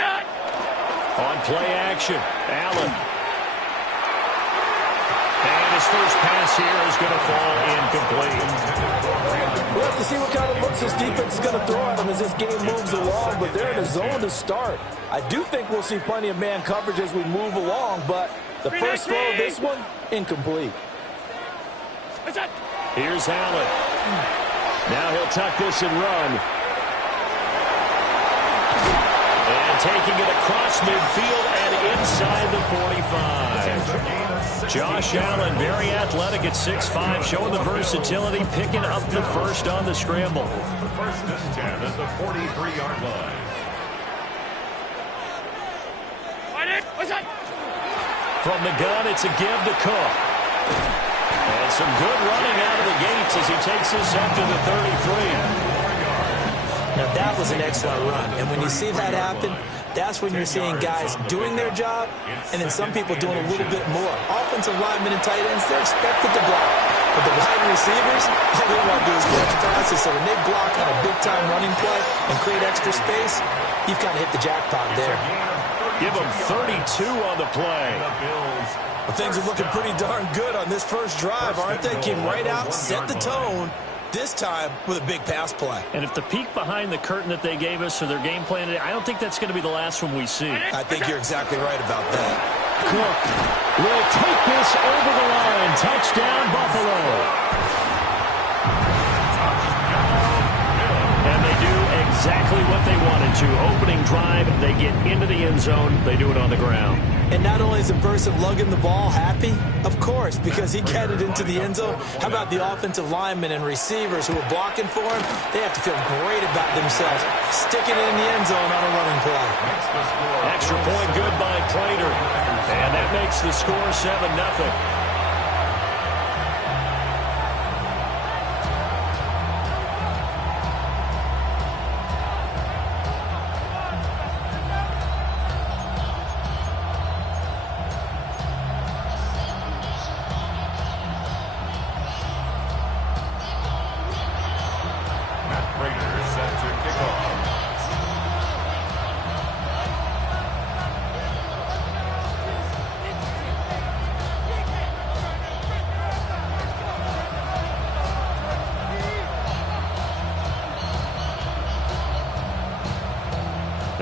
On play action, Allen. And his first pass here is going to fall incomplete. We'll have to see what kind of looks this defense is going to throw at him as this game moves along, but they're in a zone to start. I do think we'll see plenty of man coverage as we move along, but the first throw of this one, incomplete. Here's Allen. Now he'll tuck this and run. And taking it across midfield and inside the 45. Josh Allen, very athletic at 6'5", showing the versatility, picking up the first on the scramble. The first and 10 at the 43-yard line. From the gun, it's a give to Cook. And some good running out of the gates as he takes this up to the 33. Now, that was an excellent run. And when you see that happen, that's when you're seeing guys doing their job and then some people doing a little bit more. Offensive linemen and tight ends, they're expected to block. But the wide receivers, all they want to do is catch passes. So when they block on a big-time running play and create extra space, you've kind of hit the jackpot there. Give them 32 on the play. Well, things are looking pretty darn good on this first drive, aren't they? Came right out, set the tone, this time with a big pass play. And if the peek behind the curtain that they gave us or their game plan today, I don't think that's going to be the last one we see. I think you're exactly right about that. Cook will take this over the line. Touchdown, Buffalo. And they do exactly what they wanted to. Opening drive, they get into the end zone. They do it on the ground. And not only is the person lugging the ball happy, of course, because he got it into the end zone. How about the offensive linemen and receivers who are blocking for him? They have to feel great about themselves, sticking it in the end zone on a running play. Extra point good by Prater. And that makes the score 7-0.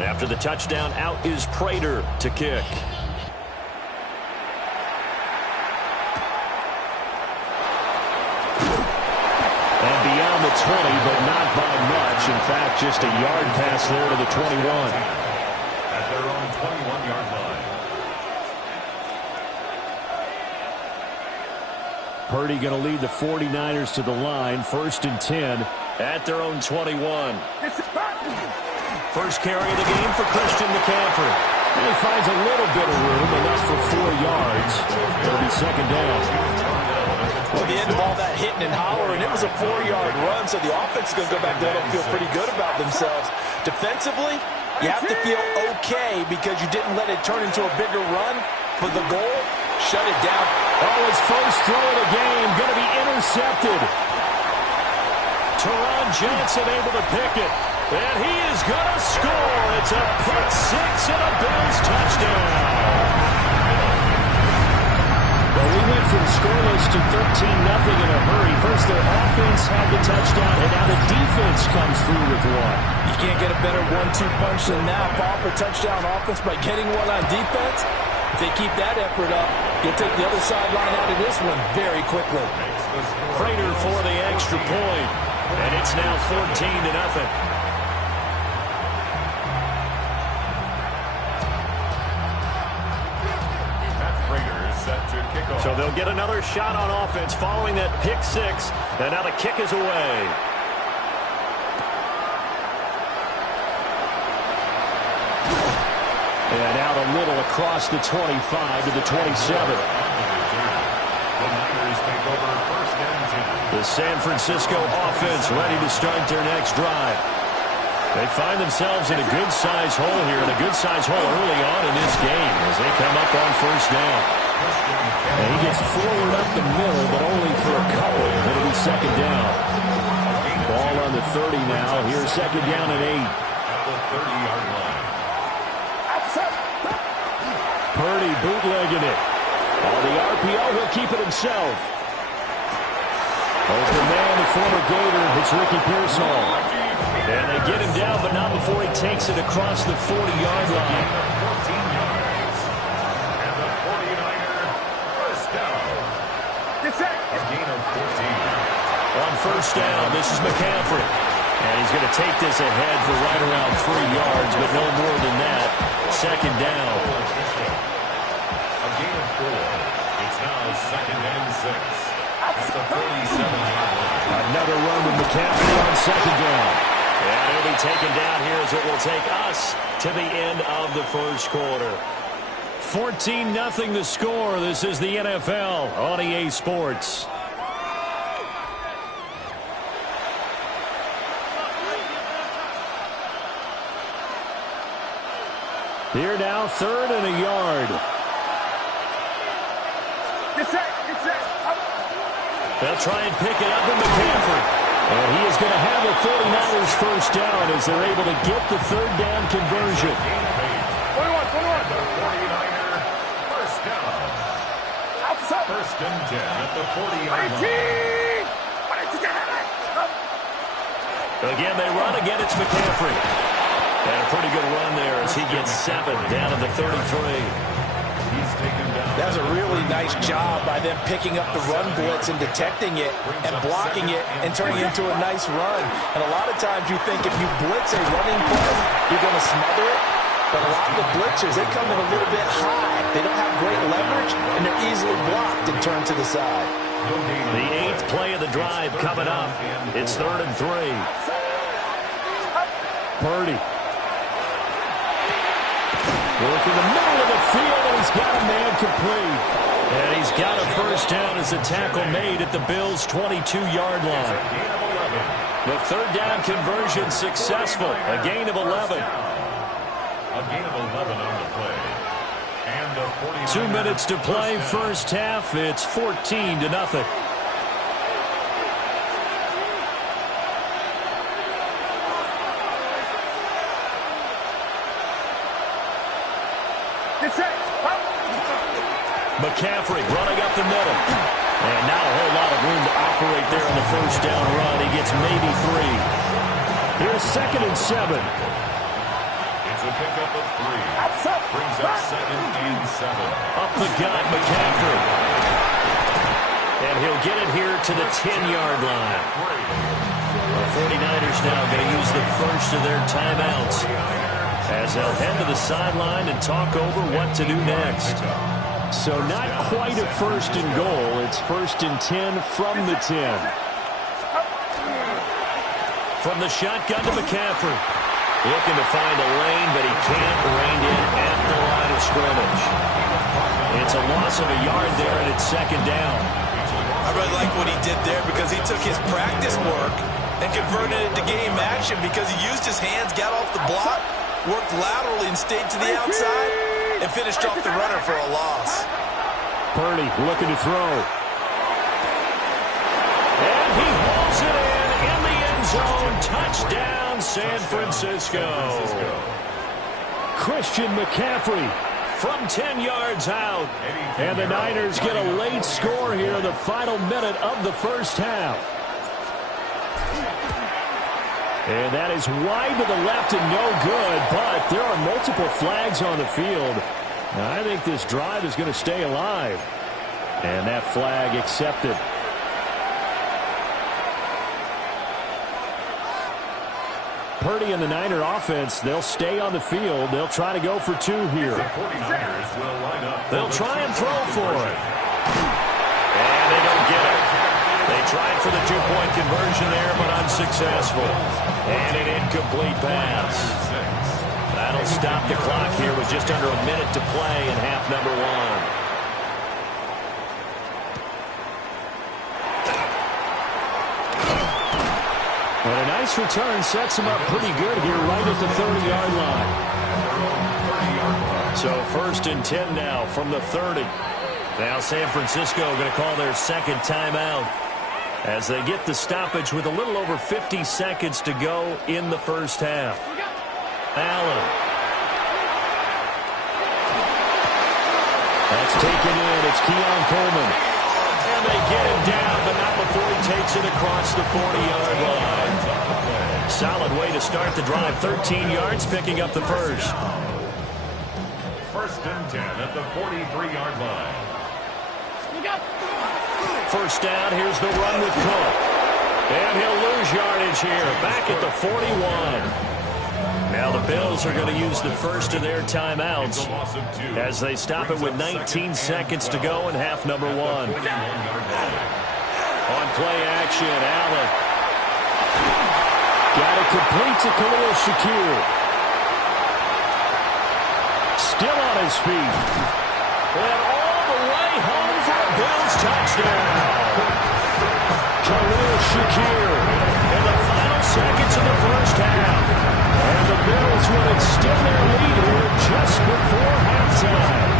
After the touchdown, out is Prater to kick. And beyond the 20, but not by much. In fact, just a yard pass there to the 21. At their own 21-yard line. Purdy going to lead the 49ers to the line. 1st and 10 at their own 21. First carry of the game for Christian McCaffrey. And he finds a little bit of room, enough for 4 yards. It'll be second down. Well, the end of all that hitting and hollering, it was a 4-yard run, so the offense is going to go back there and feel pretty good about themselves. Defensively, you have to feel okay because you didn't let it turn into a bigger run, but the goal, shut it down. Oh, his first throw of the game going to be intercepted. Teron Johnson able to pick it. And he is going to score. It's a pick six and a Bills touchdown. Well, we went from scoreless to 13-0 in a hurry. First, their offense had the touchdown, and now the defense comes through with one. You can't get a better 1-2 punch than that. Ball for touchdown offense by getting one on defense. If they keep that effort up, you'll take the other sideline out of this one very quickly. Prater for the extra point, and it's now 14-0. So they'll get another shot on offense following that pick six. And now the kick is away. And out a little across the 25 to the 27. The San Francisco offense ready to start their next drive. They find themselves in a good-sized hole here, and a good-sized hole early on in this game as they come up on first down. And he gets forward up the middle, but only for a couple. It'll be second down. Ball on the 30 now. Here's second down and 8. At the 30-yard line. Purdy bootlegging it. On the RPO, he'll keep it himself. Open man, the former Gator. It's Ricky Pearsall. And they get him down, but not before he takes it across the 40-yard line. 14 yards. And the 49er first down. A gain of 14. On first down, this is McCaffrey. And he's going to take this ahead for right around 3 yards, but no more than that. Second down. A gain of 4. It's now second and 6. At the 47-yard line. Another run with McCaffrey on second down. And he'll be taken down here as it will take us to the end of the first quarter. 14-0 the score. This is the NFL on EA Sports. Here now, third and a yard. They'll try and pick it up in McCaffrey. And he is going to have the 49ers first down as they're able to get the third down conversion. 21. The 49er first down. First and 10 at the 40-yard line. Again, they run. Again, it's McCaffrey. And a pretty good run there as he gets 7 down at the 33. He's taken down. That was a really nice job by them picking up the run blitz and detecting it and blocking it and turning it into a nice run. And a lot of times you think if you blitz a running play, you're going to smother it. But a lot of the blitzers, they come in a little bit high. They don't have great leverage, and they're easily blocked and turned to the side. The 8th play of the drive coming up. It's 3rd and 3. Purdy. Work in the middle of the field, and he's got a man complete. And he's got a first down as a tackle made at the Bills' 22-yard line. The third down conversion successful. A gain of 11. A gain of 11 on the play. And the 2 minutes to play first half. It's 14-0. McCaffrey running up the middle. And not a whole lot of room to operate there on the first down run. He gets maybe 3. Here's 2nd and 7. It's a pickup of 3. Brings up 2nd and 7. Up the gut, McCaffrey. And he'll get it here to the 10-yard line. The 49ers now going to use the first of their timeouts as they'll head to the sideline and talk over what to do next. So not quite a first and goal. It's 1st and 10 from the 10. From the shotgun to McCaffrey. Looking to find a lane, but he can't rein in at the line of scrimmage. It's a loss of a yard there, and it's 2nd down. I really like what he did there because he took his practice work and converted it to game action because he used his hands, got off the block, worked laterally and stayed to the outside, and finished off the runner for a loss. Purdy looking to throw. And he hauls it in the end zone. Touchdown, San Francisco. Christian McCaffrey from 10 yards out. And the Niners get a late score here in the final minute of the first half. And that is wide to the left and no good, but there are multiple flags on the field. I think this drive is going to stay alive. And that flag accepted. Purdy and the Niner offense, they'll stay on the field. They'll try to go for 2 here. The 49ers will line up. They'll try and throw for it. And they don't get it. They tried for the 2-point conversion there, but unsuccessful. And an incomplete pass. That'll stop the clock here with just under a minute to play in half number 1. But a nice return sets him up pretty good here right at the 30-yard line. So 1st and 10 now from the 30. Now San Francisco going to call their 2nd timeout as they get the stoppage with a little over 50 seconds to go in the first half. Allen. That's taken in. It's Keon Coleman. And they get him down, but not before he takes it across the 40-yard line. Solid way to start the drive. 13 yards, picking up the first. First and 10 at the 43-yard line. First down, here's the run with Cook. And he'll lose yardage here, back at the 41. Now the Bills are going to use the first of their timeouts as they stop it with 19 seconds to go in half number one. On play action, Allen. Got it complete to Khalil Shakir. Still on his feet. And all the way home for a Bills touchdown. Khalil Shakir in the final seconds of the first half. And the Bills will extend their lead here just before halftime.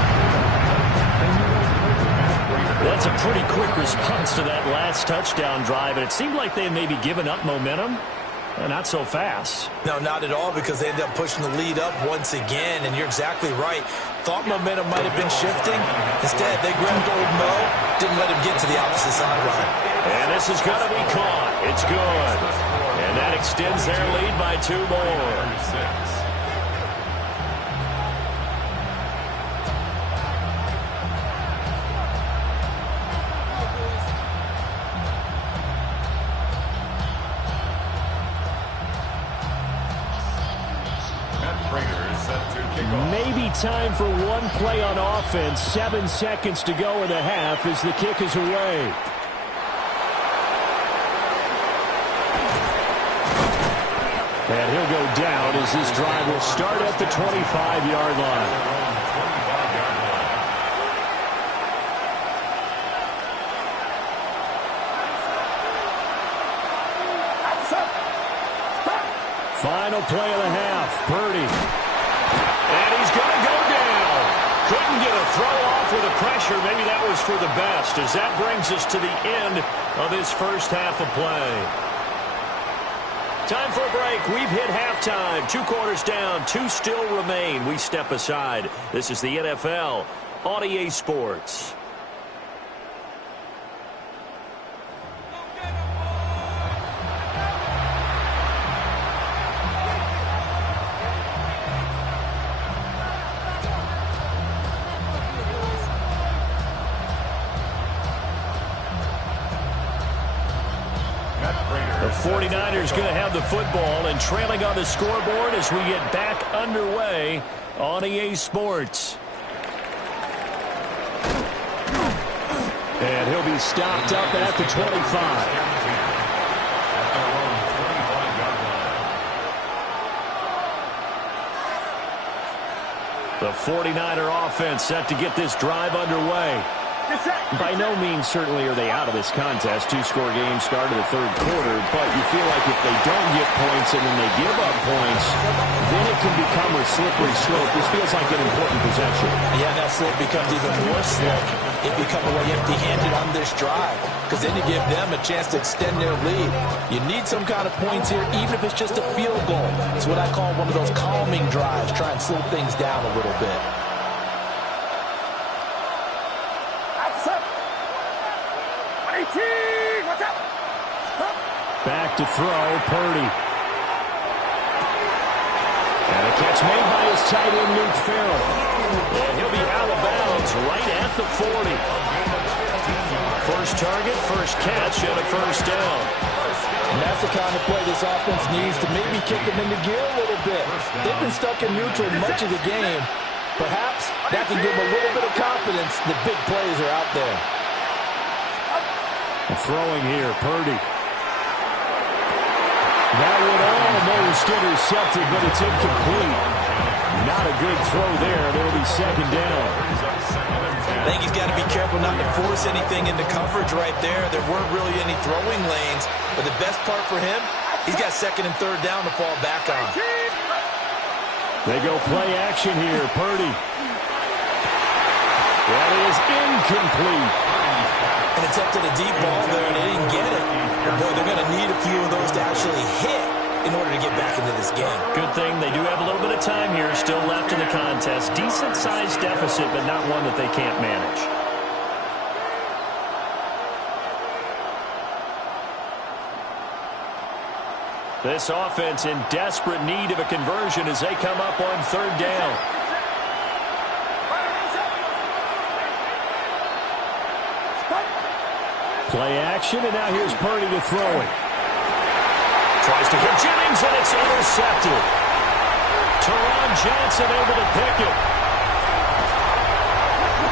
That's a pretty quick response to that last touchdown drive, and it seemed like they had maybe given up momentum. Not so fast. No, not at all, because they ended up pushing the lead up once again, and you're exactly right. Thought momentum might have been shifting. Instead, they grabbed old Mo, didn't let him get to the opposite sideline. And this is going to be caught. It's good. And that extends their lead by 2 more. Maybe time for one play on offense. 7 seconds to go in the half as the kick is away. And he'll go down as this drive will start at the 25-yard line. Final play of the half. Purdy. And he's going to go down. Couldn't get a throw off with the pressure. Maybe that was for the best, as that brings us to the end of this first half of play. Time for a break. We've hit halftime. 2 quarters down. 2 still remain. We step aside. This is the NFL on EA Sports. The 49ers going to have the football and trailing on the scoreboard as we get back underway on EA Sports. And he'll be stopped up at the 25. The 49er offense set to get this drive underway. By no means certainly are they out of this contest. 2-score game started the third quarter, but you feel like if they don't get points and then they give up points, then it can become a slippery slope. This feels like an important possession. Yeah, that slope becomes even more slick. It becomes a way empty-handed on this drive, because then you give them a chance to extend their lead. You need some kind of points here, even if it's just a field goal. It's what I call one of those calming drives, try and slow things down a little bit. Back to throw, Purdy. And a catch made by his tight end, Luke Farrell. And he'll be out of bounds right at the 40. First target, first catch, and a first down. And that's the kind of play this offense needs to maybe kick them into gear a little bit. They've been stuck in neutral much of the game. Perhaps that can give them a little bit of confidence that big plays are out there. Throwing here, Purdy. That would almost intercept it, but it's incomplete. Not a good throw there. It'll be second down. I think he's got to be careful not to force anything into coverage right there. There weren't really any throwing lanes, but the best part for him, he's got second and third down to fall back on. They go play action here, Purdy. That is incomplete. And it's up to the deep ball there, and they didn't get it. Boy, they're going to need a few of those to actually hit in order to get back into this game. Good thing they do have a little bit of time here still left in the contest. Decent-sized deficit, but not one that they can't manage. This offense in desperate need of a conversion as they come up on third down. Play action, and now here's Purdy to throw it. Tries to hit Jennings, and it's intercepted. Teron Johnson able to pick it.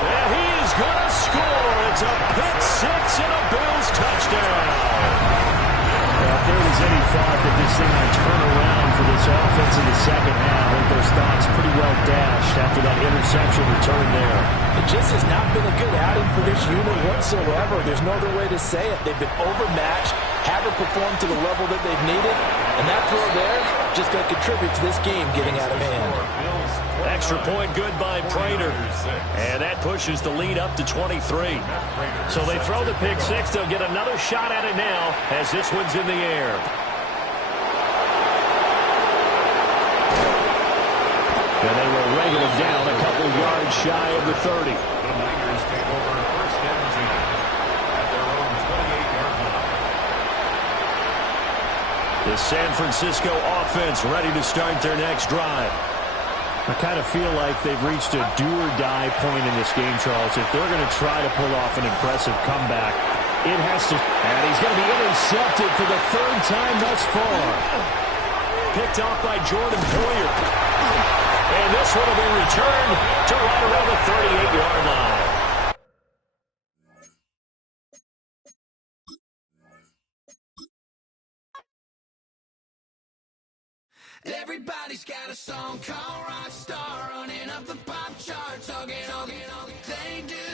And he is going to score. It's a pick six and a Bills touchdown. Well, if there was any thought that this thing might turn around for this offense in the second half, I think those thoughts pretty well dashed after that interception return there. It just has not been a good outing for this unit whatsoever. There's no other way to say it. They've been overmatched, haven't performed to the level that they've needed, and that throw there just going to contribute to this game getting out of hand. Extra point good by Prater, and that pushes the lead up to 23. So they throw the pick six. They'll get another shot at it now as this one's in the air. And they will wrangle him down a couple yards shy of the 30. The Niners take over first and 10 at their own 28-yard line. The San Francisco offense ready to start their next drive. I kind of feel like they've reached a do-or-die point in this game, Charles. If they're going to try to pull off an impressive comeback, it has to. And he's going to be intercepted for the third time thus far. Picked off by Jordan Poyer. And this one will be returned to right around the 38-yard line. Everybody's got a song called Rockstar, running up the pop charts, hugging, they do.